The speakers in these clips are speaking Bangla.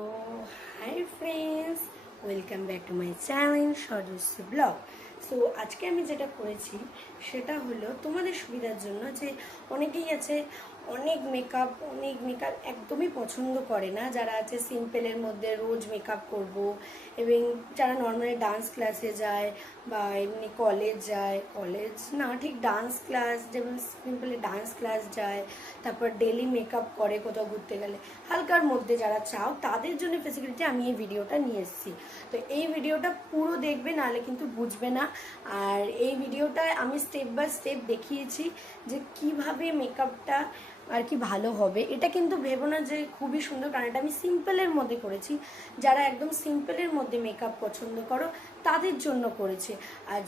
Hi friends, welcome back to my channel Saraswati blog. So আজকে আমি যেটা করেছি সেটা হলো তোমাদের সুবিধার জন্য, যে অনেকেই আছে অনেক মেকআপ একদমই পছন্দ করে না, যারা আছে সিম্পলের মধ্যে রোজ মেকআপ করব, এবং যারা নর্মালি ডান্স ক্লাসে যায় বা এমনি কলেজ না ঠিক ডান্স ক্লাস, যেমন সিম্পলি ডান্স ক্লাস যায়, তারপর ডেলি মেকআপ করে কোথাও ঘুরতে গেলে, হালকার মধ্যে যারা চাও তাদের জন্য ফেসিলিটি আমি এই ভিডিওটা নিয়ে এসেছি। তো এই ভিডিওটা পুরো দেখবে, নাহলে কিন্তু বুঝবে না। আর এই ভিডিওটায় আমি স্টেপ বাই স্টেপ দেখিয়েছি যে কিভাবে মেকআপটা আর কি ভালো হবে। এটা কিন্তু ভেবো না যে খুবই সুন্দর, কারণ এটা আমি সিম্পলের মধ্যে করেছি। যারা একদম সিম্পলের মধ্যে মেকআপ পছন্দ করো তাদের জন্য করেছে। আর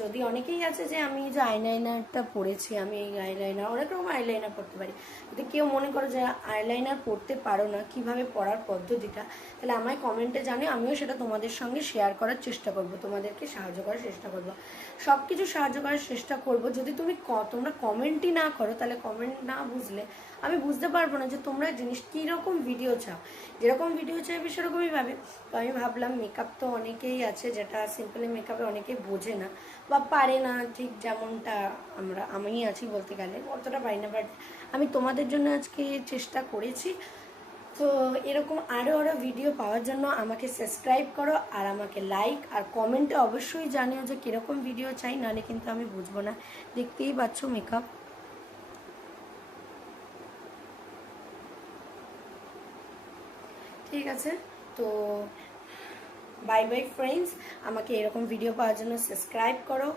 যদি অনেকেই আছে যে আমি যে আইলাইনারটা পরেছি, আমি এই আইলাইনার অনেক রকম আইলাইনার পরতে পারি, যদি কেউ মনে করো যে আইলাইনার পরতে পারো না, কিভাবে পরার পদ্ধতিটা, তাহলে আমায় কমেন্টে জানিও, আমিও সেটা তোমাদের সঙ্গে শেয়ার করার চেষ্টা করব, তোমাদেরকে সাহায্য করার চেষ্টা করব, সব কিছু সাহায্য করার চেষ্টা করব। যদি তোমরা কমেন্টই না করো, তাহলে কমেন্ট না বুঝলে আমি বুঝতে পারবো না যে তোমরা জিনিস কীরকম ভিডিও চাও। যেরকম ভিডিও চাইবে সেরকমই পাবে। তো আমি ভাবলাম মেকআপ তো অনেকেই আছে যেটা সিম্পলি মেকআপে অনেকেই বোঝে না বা পারে না, ঠিক যেমনটা আমি আছি বলতে গেলে অতটা পারি না, বাট আমি তোমাদের জন্য আজকে চেষ্টা করেছি। তো এরকম আরও ভিডিও পাওয়ার জন্য আমাকে সাবস্ক্রাইব করো, আর আমাকে লাইক আর কমেন্টে অবশ্যই জানিও যে কীরকম ভিডিও চাই, নাহলে কিন্তু আমি বুঝবো না। দেখতেই পাচ্ছ মেকআপ, ঠিক আছে। তো বাই বাই ফ্রেন্ডস, আমাকে এরকম ভিডিও পাওয়ার জন্য সাবস্ক্রাইব করো,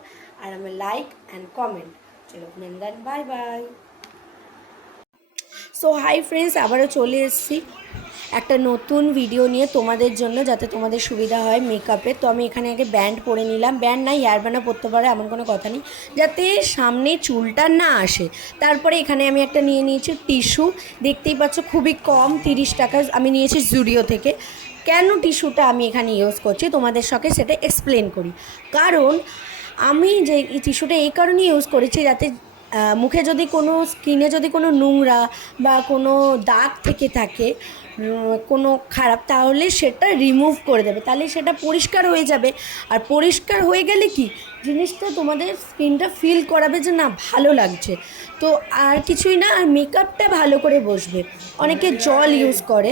আর আমার লাইক অ্যান্ড কমেন্ট। চলো Nandan, bye bye. So hi friends, আবারও চলে এসেছি একটা নতুন ভিডিও নিয়ে তোমাদের জন্য, যাতে তোমাদের সুবিধা হয় মেকআপে। তো আমি এখানে আগে ব্যান্ড পরে নিলাম, ব্যান্ড না ইয়ারব্যান্ডও পরতে পারে, এমন কোনো কথা নেই, যাতে সামনে চুলটা না আসে। তারপরে এখানে আমি একটা নিয়ে নিয়েছি টিস্যু, দেখতেই পাচ্ছ খুবই কম, 30 টাকা আমি নিয়েছি জুডিও থেকে। কেন টিস্যুটা আমি এখানে ইউজ করছি তোমাদের সঙ্গে সেটা এক্সপ্লেন করি। কারণ আমি যে এই টিস্যুটা এই কারণে ইউজ করেছি, যাতে মুখে যদি কোনো স্কিনে যদি কোনো নোংরা বা কোনো দাগ থেকে থাকে কোনো খারাপ, তাহলে সেটা রিমুভ করে দেবে, তাহলে সেটা পরিষ্কার হয়ে যাবে। আর পরিষ্কার হয়ে গেলে কি জিনিসটা তোমাদের স্কিনটা ফিল করাবে যে না ভালো লাগছে। তো আর কিছুই না, আর মেকআপটা ভালো করে বসবে। অনেকে জল ইউজ করে,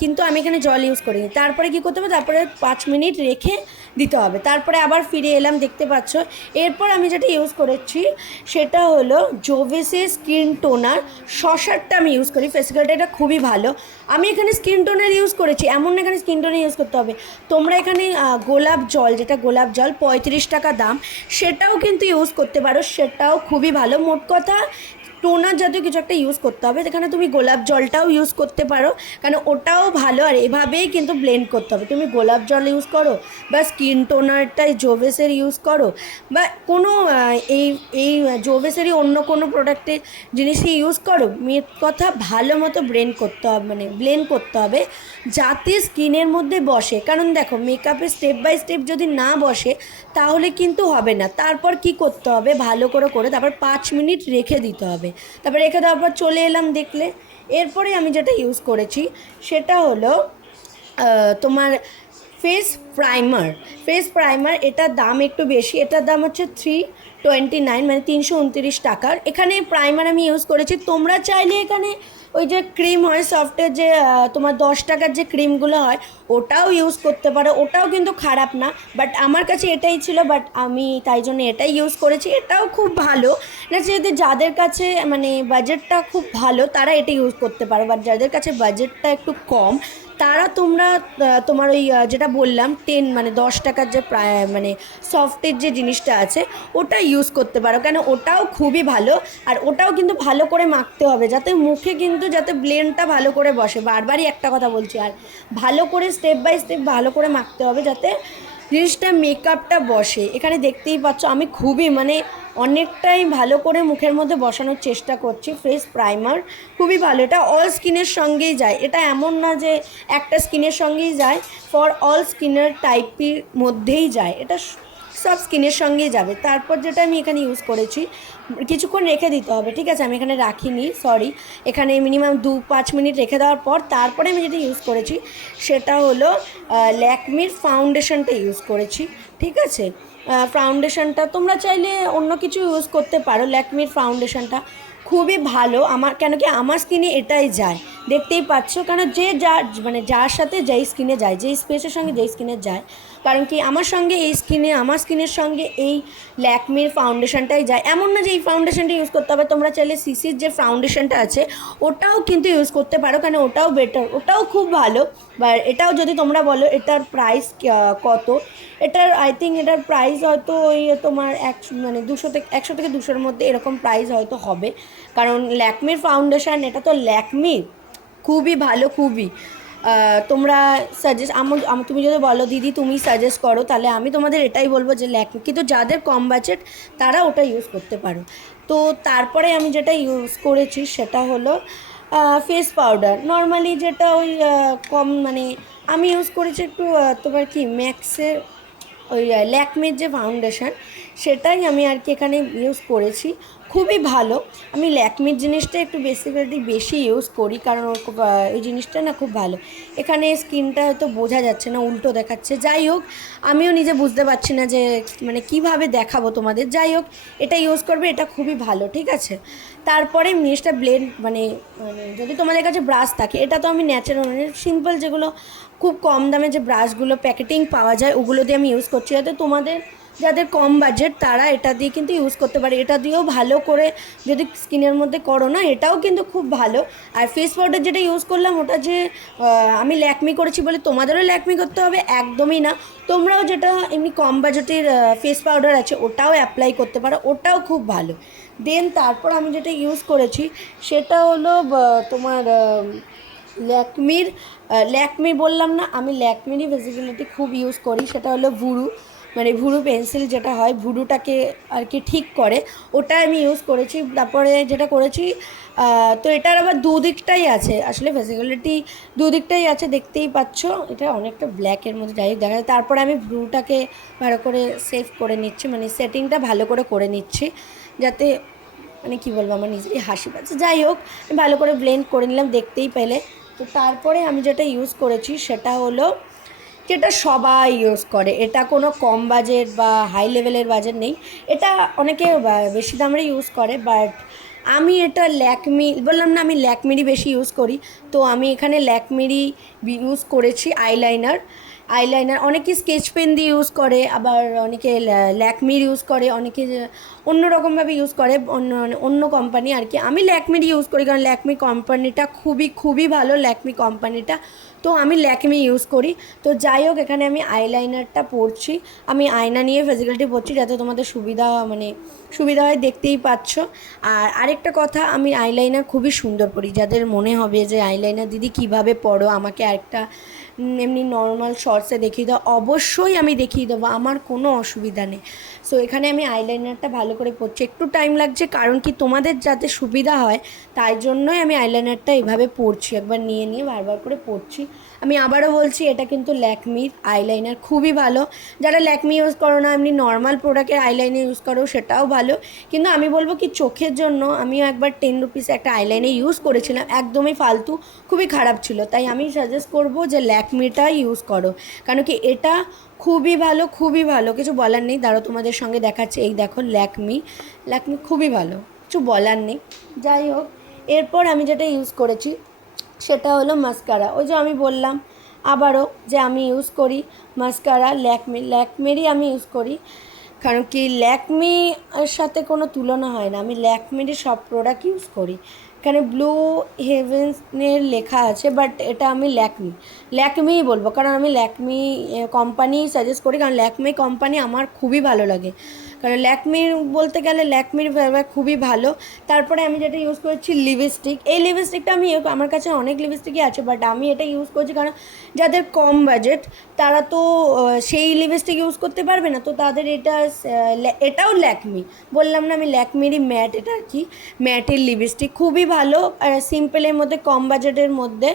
কিন্তু আমি এখানে জল ইউজ করিনি। তারপরে কী করতে হবে, তারপরে 5 মিনিট রেখে দিতে হবে। তারপরে আবার ফিরে এলাম, দেখতে পাচ্ছ। এরপর আমি যেটা ইউজ করেছি সেটা হলো জোভেসের স্কিন টোনার শসারটা আমি ইউজ করি। ফেসিক্যালটা এটা খুবই ভালো। আমি এখানে স্কিন টোনার ইউজ করেছি, এমন না এখানে স্কিন টোনার ইউজ করতে হবে। তোমরা এখানে গোলাপ জল, যেটা গোলাপ জল 35 টাকা দাম, সেটাও কিন্তু ইউজ করতে পারো, সেটাও খুবই ভালো। মোট কথা টোনার জাতীয় কিছু একটা ইউজ করতে হবে, যেখানে তুমি গোলাপ জলটাও ইউজ করতে পারো, কারণ ওটাও ভালো। আর এভাবেই কিন্তু ব্লেন্ড করতে হবে, তুমি গোলাপ জল ইউজ করো বা স্কিন টোনারটাই জোভেসের ইউজ করো, বা কোনো এই এই জোভেসেরই অন্য কোনো প্রোডাক্টের জিনিসই ইউজ করো। মেয়ের কথা ভালো মতো ব্লেন্ড করতে হবে, মানে ব্লেন্ড করতে হবে যাতে স্কিনের মধ্যে বসে। কারণ দেখো মেকআপে স্টেপ বাই স্টেপ যদি না বসে তাহলে কিন্তু হবে না। তারপর কি করতে হবে, ভালো করে তারপর 5 মিনিট রেখে দিতে হবে। তারপর রেখে দেওয়ার পর চলে এলাম, দেখলে। এরপরে আমি যেটা ইউজ করেছি সেটা হলো তোমার ফেস প্রাইমার। এটার দাম একটু বেশি, এটার দাম হচ্ছে 329, মানে 329 টাকার। এখানে প্রাইমার আমি ইউজ করেছি। তোমরা চাইলে এখানে ওই যে ক্রিম হয় সফটের, যে তোমার 10 টাকার যে ক্রিমগুলো হয় ওটাও ইউজ করতে পারো, ওটাও কিন্তু খারাপ না। বাট আমার কাছে এটাই ছিল, বাট আমি তাই জন্য এটাই ইউজ করেছি। এটাও খুব ভালো না, যদি যাদের কাছে মানে বাজেটটা খুব ভালো তারা এটা ইউজ করতে পারো, বাট যাদের কাছে বাজেটটা একটু কম তারা তোমার ওই যেটা বললাম 10 টাকার যে মানে সফটের যে জিনিসটা আছে ওটা ইউজ করতে পারো, কেন ওটাও খুবই ভালো। আর ওটাও কিন্তু ভালো করে মাখতে হবে, যাতে মুখে কিন্তু যাতে ব্লেন্ডটা ভালো করে বসে। বারবারই একটা কথা বলছি, আর ভালো করে স্টেপ বাই স্টেপ ভালো করে মাখতে হবে যাতে জিনিসটা মেকআপটা বসে। এখানে দেখতেই পাচ্ছ আমি খুবই মানে অনেকটাই ভালো করে মুখের মধ্যে বসানোর চেষ্টা করছি। ফেস প্রাইমার খুবই ভালো, এটা অল স্কিনের সঙ্গেই যায়, এটা এমন না যে একটা স্কিনের সঙ্গেই যায়, ফর অল স্কিনের টাইপের মধ্যেই যায়। এটা সব স্কিনের সঙ্গেই যাবে। তারপর যেটা আমি এখানে ইউজ করেছি, কিছুক্ষণ রেখে দিতে হবে, ঠিক আছে, আমি এখানে রাখিনি, সরি, এখানে মিনিমাম 2-5 মিনিট রেখে দেওয়ার পর তারপরে আমি যেটা ইউজ করেছি সেটা হলো ল্যাকমির ফাউন্ডেশনটা ইউজ করেছি, ঠিক আছে। ফাউন্ডেশনটা তোমরা চাইলে অন্য কিছু ইউজ করতে পারো, ল্যাকমির ফাউন্ডেশনটা খুবই ভালো আমার, কেন কি আমার স্কিনে এটাই যায়, দেখতেই পাচ্ছ, কেন যে যার মানে যার সাথে যেই স্কিনে যায়, যেই স্পেসের সঙ্গে যেই স্কিনে যায়, কারণ কি আমার সঙ্গে এই স্কিনে, আমার স্কিনের সঙ্গে এই ল্যাকমির ফাউন্ডেশনটাই যায়। এমন না যে এই ফাউন্ডেশনটা ইউজ করতে হবে, তোমরা চাইলে সিসির যে ফাউন্ডেশনটা আছে ওটাও কিন্তু ইউজ করতে পারো, কারণ ওটাও বেটার, ওটাও খুব ভালো। বা এটাও যদি তোমরা বলো এটার প্রাইস কত, এটার আই থিঙ্ক এটার প্রাইস হয়তো ওই তোমার 100 থেকে 200-র মধ্যে এরকম প্রাইস হয়তো হবে, কারণ ল্যাকমির ফাউন্ডেশন এটা তো ল্যাকমির, খুবই ভালো, খুবই। তোমরা সাজেস্ট তুমি যদি বলো দিদি তুমি সাজেস্ট করো, তাহলে আমি তোমাদের এটাই বলবো যে ল্যাকমি, কিন্তু যাদের কম বাজেট তারা ওটা ইউজ করতে পারো। তো তারপরে আমি যেটা ইউজ করেছি সেটা হলো ফেস পাউডার, নর্মালি যেটা ওই কম মানে আমি ইউজ করেছি একটু তোমার কি ম্যাক্সের ওই ল্যাকমির যে ফাউন্ডেশন, সেটাই আমি আর কি এখানে ইউজ করেছি, খুবই ভালো। আমি ল্যাকমির জিনিসটা একটু বেশি ইউজ করি, কারণ ওই জিনিসটা না খুব ভালো। এখানে স্কিনটা হয়তো বোঝা যাচ্ছে না, উল্টো দেখাচ্ছে, যাই হোক আমিও নিজে বুঝতে পারছি না যে মানে কিভাবে দেখাবো তোমাদের, যাই হোক এটা ইউজ করবে, এটা খুবই ভালো, ঠিক আছে। তারপরে জিনিসটা ব্লেন্ড মানে যদি তোমাদের কাছে ব্রাশ থাকে, এটা তো আমি ন্যাচারাল সিম্পল যেগুলো খুব কম দামে যে ব্রাশগুলো প্যাকেটিং পাওয়া যায় ওগুলো দিয়ে আমি ইউজ করছি, যাতে তোমাদের যাদের কম বাজেট তারা এটা দিয়ে কিন্তু ইউজ করতে পারে, এটা দিয়েও ভালো করে যদি স্কিনের মধ্যে করো না, এটাও কিন্তু খুব ভালো। আর ফেস পাউডার যেটা ইউজ করলাম ওটা যে আমি ল্যাকমি করেছি বলে তোমাদেরও ল্যাকমি করতে হবে একদমই না, তোমরাও যেটা এমনি কম বাজেটের ফেস পাউডার আছে ওটাও অ্যাপ্লাই করতে পারো, ওটাও খুব ভালো। দেন তারপর আমি যেটা ইউজ করেছি সেটা হলো তোমার ল্যাকমি বললাম না, আমি ল্যাকমিরই ভিজিবিলিটি খুব ইউজ করি, সেটা হলো ভুরু, মানে ভুরু পেন্সিল যেটা হয় ভুরুটাকে আর কি ঠিক করে, ওটা আমি ইউজ করেছি। তারপরে যেটা করেছি তো এটার আবার দুদিকটাই আছে, আসলে ভিজিবিলিটি দুদিকটাই আছে, দেখতেই পাচ্ছ, এটা অনেকটা ব্ল্যাকের মধ্যে যাই দেখা যায়। তারপরে আমি ভ্রুটাকে ভালো করে সেভ করে নিচ্ছি, মানে সেটিংটা ভালো করে নিচ্ছি, যাতে মানে কী বলবো আমার নিজেরই হাসি পাচ্ছে, যাই হোক আমি ভালো করে ব্লেন্ড করে নিলাম, দেখতেই পেলে। তো তারপরে আমি যেটা ইউজ করেছি সেটা হলো, যেটা সবাই ইউজ করে, এটা কোনো কম বাজেট বা হাই লেভেলের বাজেট নেই, এটা অনেকে বেশি দামেরই ইউজ করে, বাট আমি এটা ল্যাকমি বললাম না, আমি ল্যাকমিরই বেশি ইউজ করি, তো আমি এখানে ল্যাকমিরই ইউজ করেছি আইলাইনার অনেকে স্কেচ পেন দিয়ে ইউজ করে, আবার অনেকে ল্যাকমির ইউজ করে, অনেকে অন্য রকমভাবে ইউজ করে, অন্য কোম্পানি আর কি। আমি ল্যাকমির ইউজ করি, কারণ ল্যাকমি কোম্পানিটা খুবই ভালো, ল্যাকমি কোম্পানিটা, তো আমি ল্যাকমি ইউজ করি। তো যাই হোক এখানে আমি আইলাইনারটা পরছি, আমি আয়না নিয়ে ফেসিলিটি পরছি যাতে তোমাদের সুবিধা হয়, দেখতেই পাচ্ছ। আর আরেকটা কথা, আমি আইলাইনার খুবই সুন্দর পরি, যাদের মনে হবে যে আইলাইনার দিদি কিভাবে পরো, আমাকে আরেকটা এমনি নর্মাল শর্টসে দেখিয়ে দাও, অবশ্যই আমি দেখিয়ে দেবো, আমার কোনো অসুবিধা নেই। সো এখানে আমি আইলাইনারটা ভালো করে পরছি, একটু টাইম লাগছে, কারণ কি তোমাদের যাতে সুবিধা হয় তাই জন্যই আমি আইলাইনারটা এভাবে পরছি, একবার নিয়ে বারবার করে পরছি। আমি আবারও বলছি এটা কিন্তু ল্যাকমির আইলাইনার, খুবই ভালো। যারা ল্যাকমি ইউজ করো না, এমনি নর্মাল প্রোডাক্টের আইলাইনার ইউজ করো সেটাও ভালো, কিন্তু আমি বলবো কি চোখের জন্য আমিও একবার 10 রুপিস একটা আইলাইনার ইউজ করেছিলাম, একদমই ফালতু, খুবই খারাপ ছিল, তাই আমি সাজেস্ট করবো যে ল্যাকমিটাই ইউজ করো, কারণ কি এটা খুবই ভালো, কিছু বলার নেই। দাঁড়াও তোমাদের সঙ্গে দেখাচ্ছে, এই দেখো ল্যাকমি খুবই ভালো, কিছু বলার নেই। যাই হোক এরপর আমি যেটা ইউজ করেছি সেটা হলো মাস্কারা, ওই যে আমি বললাম আবারও যে আমি ইউজ করি মাস্কারা ল্যাকমিরই আমি ইউজ করি, কারণ কি ল্যাকমি এর সাথে কোনো তুলনা হয় না, আমি ল্যাকমিরই সব প্রোডাক্ট ইউজ করি। এখানে ব্লু হেভেনের লেখা আছে, বাট এটা আমি ল্যাকমিই বলবো, কারণ আমি ল্যাকমি কোম্পানি সাজেস্ট করি, কারণ ল্যাকমি কোম্পানি আমার খুবই ভালো লাগে, কারণ ল্যাকমির বলতে গেলে ল্যাকমির খুবই ভালো। তারপরে আমি যেটা ইউজ করছি লিপস্টিক, এই লিপস্টিকটা আমার কাছে অনেক লিপস্টিকই আছে, বাট আমি এটা ইউজ করছি কারণ যাদের কম বাজেট তারা তো সেই লিপস্টিক ইউজ করতে পারবে না, তো তাদের এটাও ল্যাকমি, বললাম না আমি ল্যাকমিরই ম্যাট, এটা আর কি ম্যাটের লিপস্টিক, খুবই ভালো, সিম্পলের মধ্যে কম বাজেটের মধ্যে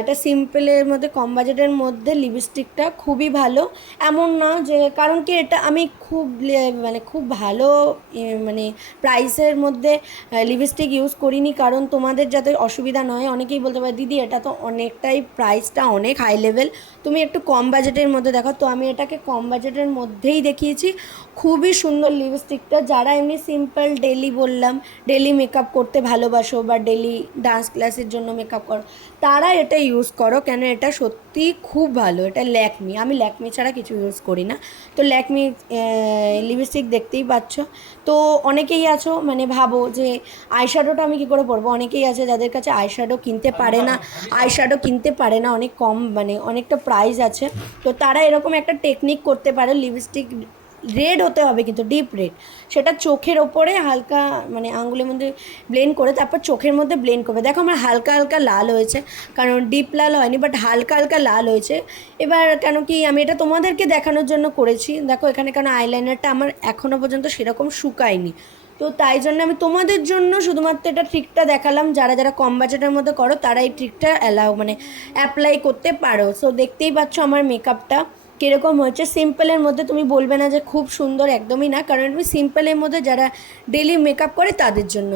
এটা সিম্পলের মধ্যে কম বাজেটের মধ্যে লিপস্টিকটা খুবই ভালো। এমন না যে, কারণ কি এটা আমি মানে খুব ভালো মানে প্রাইসের মধ্যে লিপস্টিক ইউজ করিনি, কারণ তোমাদের যাতে অসুবিধা নয়। অনেকেই বলতে পারে দিদি এটা তো অনেকটাই প্রাইসটা অনেক হাই লেভেল, তুমি একটু কম বাজেটের মধ্যে দেখো। তো আমি এটাকে কম বাজেটের মধ্যেই দেখিয়েছি। খুবই সুন্দর লিপস্টিকটা। যারা এমনি সিম্পল ডেলি বললাম ডেলি মেকআপ করতে ভালোবাসো বা ডেলি ডান্স ক্লাসের জন্য মেকআপ করো, তারা এটা ইউজ করো, কেন এটা সত্যি খুব ভালো। এটা ল্যাকমি, আমি ল্যাকমি ছাড়া কিছু ইউজ করি না। তো ল্যাকমি লিপস্টিক দেখতেই পাচ্ছ। তো অনেকেই আছো মানে ভাবো যে আইশ্যাডোটা আমি কী করে পরবো, অনেকেই আছে যাদের কাছে আইশ্যাডো কিনতে পারে না, অনেক কম মানে অনেকটা প্রাইস আছে। তো তারা এরকম একটা টেকনিক করতে পারে, লিপস্টিক রেড হতে হবে কিন্তু ডিপ রেড, সেটা চোখের ওপরে হালকা মানে আঙুলের মধ্যে ব্লেন্ড করে তারপর চোখের মধ্যে ব্লেন্ড করবে। দেখো আমার হালকা হালকা লাল হয়েছে, কারণ ডিপ লাল হয়নি, বাট হালকা হালকা লাল হয়েছে। এবার কেন কি আমি এটা তোমাদেরকে দেখানোর জন্য করেছি। দেখো এখানে কেন আইলাইনারটা আমার এখনও পর্যন্ত সেরকম শুকায়নি, তো তাই জন্য আমি তোমাদের জন্য শুধুমাত্র এটা ট্রিকটা দেখালাম। যারা যারা কম বাজেটের মধ্যে করো তারা এই ট্রিকটা মানে অ্যাপ্লাই করতে পারো। সো দেখতেই পাচ্ছ আমার মেকআপটা কীরকম হয়েছে। সিম্পলের মধ্যে তুমি বলবে না যে খুব সুন্দর, একদমই না, কারণ আমি সিম্পলের মধ্যে যারা ডেলি মেকআপ করে তাদের জন্য।